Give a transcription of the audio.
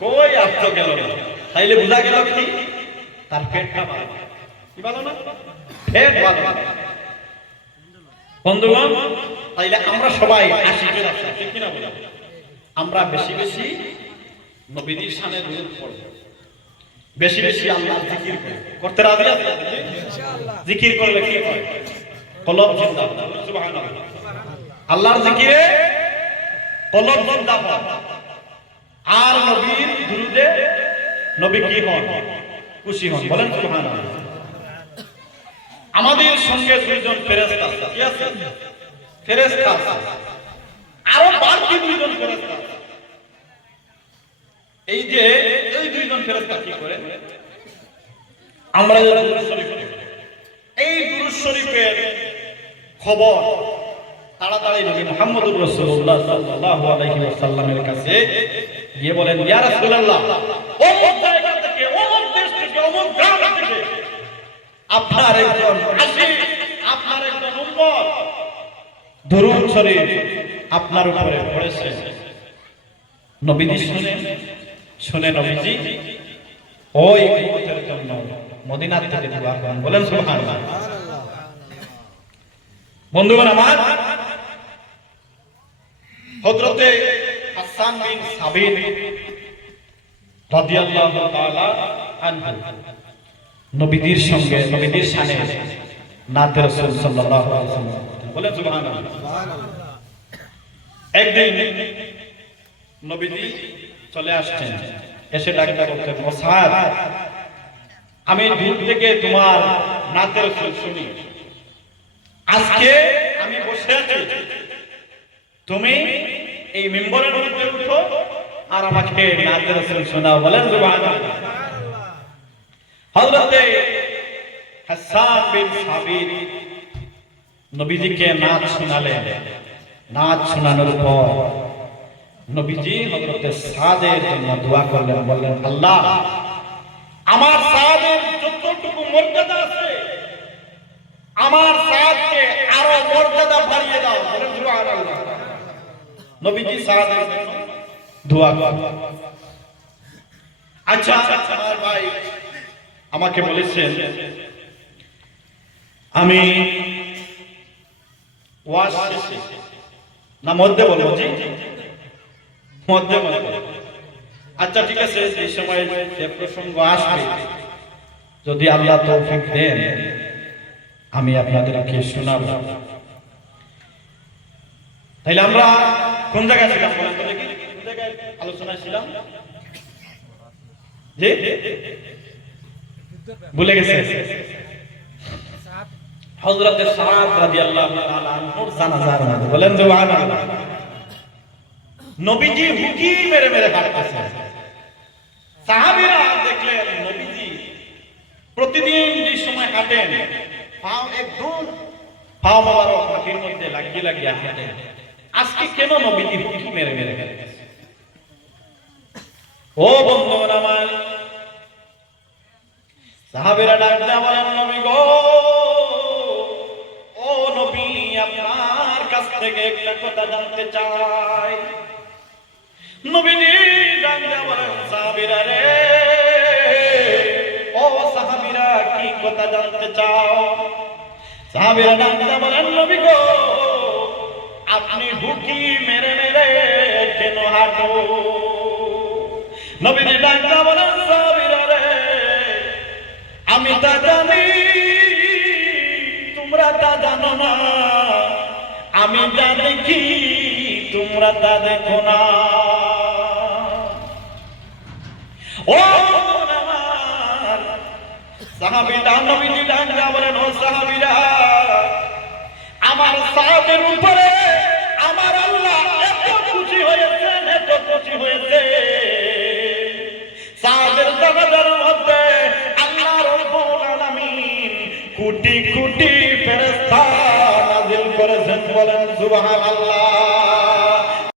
কই আসতো গেল না, তাইলে বোঝা গেল কি তার পেটটা ভালো। কি ভালো না? পেট ভালো। বন্ধুগণ, তাইলে আমরা সবাই আশিকের আশা, ঠিক কিনা বলা? আমরা বেশি বেশি নবীর শানে দুরূদ পড়ব, বেশি বেশি আল্লাহর জিকির করতে রাজি আছেন? ইনশাআল্লাহ। জিকির করলে কি হয়? কলব জিন্দা হয়। সুবহানাল্লাহ। আল্লাহর জিকিরে কলব জিন্দা হয়। আর নবীর দুরূদে নবী কি হন? খুশি হন। বলেন সুবহানাল্লাহ। আমাদের সঙ্গে দুইজন ফেরেশতা আছে। কি আছে? ফেরেশতা আছে। আরো বাকি দুইজন ফেরেশতা আছে। এই যে এই দুইজন ফেরেশতা কি করে? আমরা যে দুরূদ শরীফ পড়ি, এই দুরূদ শরীফের খবর তাড়াতাড়ি নবী মুহাম্মদুর রাসূলুল্লাহ সাল্লাল্লাহু আলাইহি ওয়াসাল্লামের কাছে গিয়ে বলেন, ইয়া রাসূলুল্লাহ, অমুক জায়গা থেকে, অমুক দেশ থেকে, অমুক গ্রাম থেকে আপনার একজন আশিক, আপনার একজন উম্মত দুরূদ শরীফ আপনার উপরে পড়েছে। নবীজি শুনে নবীজি ওই উম্মতের জন্য মদিনা থেকে দোয়া করেন। বলেন সুবহানাল্লাহ। বন্ধুগণ আমার, হযরতে হাসান বিন সাবিত রাদিয়াল্লাহু তাআলা আনহু নবীজির সঙ্গে নবীজির শানে নাতে রাসূল সাল্লাল্লাহু আলাইহি ওয়াসাল্লাম বলেন সুবহানাল্লাহ। একদিন নবীজি চলে আসছেন, এসে ডাকতে বলতেন, মুসাদ, আমি দূর থেকে তোমার নাতে রাসূল শুনি। আজকে আমি বসে আছি, তুমি এই মিম্বরের উপরে উঠো আর আমাকে নাতে রাসূল শোনাও। বলেন সুবহানাল্লাহ। হযরতে হাসান বিন সাবিত নবীজিকে নাচ শোনালেন। নাচ শোনানোর পর নবীজি হযরতে সাদের জন্য দোয়া করলেন। বললেন, আল্লাহ, আমার সাদের যতটুকু মর্যাদা আছে, আমার সাদকে আরো মর্যাদা বাড়িয়ে দাও। বলেন সুবহানাল্লাহ। নবীজি সাদের জন্য দোয়া করলেন। আচ্ছা, আমার ভাই আমাকে বলেছেন, আমি ওয়াজ শেষে না মধ্যে বলবো? জি, মধ্যে বলবো। আচ্ছা ঠিক আছে, এই সময় যে প্রসঙ্গ আসবে, যদি আল্লাহ তৌফিক দেন আমি আপনাদেরকে শোনাবো। তাইলে আমরা কোন জায়গায় ছিলাম? বলেন তো দেখি, কোন জায়গায় আলোচনা ছিলাম? জি, ভুলে গেছে। হযরতে সাদ রাদিয়াল্লাহু তাআলা আনহুর জানাজার মধ্যে। বলেন সুবহানাল্লাহ। নবীজি হুকি মেরে মেরে হাঁটতেছেন। সাহাবীরা দেখলেন নবীজি প্রতিদিন যে সময় হাঁটেন, পাও একদম পাও মোবারক মাটির মধ্যে লাগিয়ে লাগিয়ে হাঁটেন। আজকে কেন নবীজি হুকি মেরে মেরে হাঁটতেছেন? ও বন্ধুগণ আমার, সাহাবীরা ডাকতে বলেন, নবী গো, ও নবী, আপনার কাছ থেকে একটা কথা জানতে চাই। নবীজি ডাকতে বলেন, সাহাবীরা রে, ও সাহাবীরা, কি কথা জানতে চাও? সাহাবীরা ডাকতে বলেন, নবী গো, আপনি হুকি মেরে মেরে কেন হাঁটো? নবীজি ডাকতে বলেন, সাহাবীরা রে, আমি তা জানি, তোমরা তা জানো না। আমি যা দেখি তোমরা তা দেখো না। ও আমার সাহাবীরা, নবীজি ডাকতে বলেন, ও সাহাবীরা, আমার সাদের উপরে আমার আল্লাহ এত খুশি হয়েছেন, এত খুশি হয়েছে, সাদের জানাজার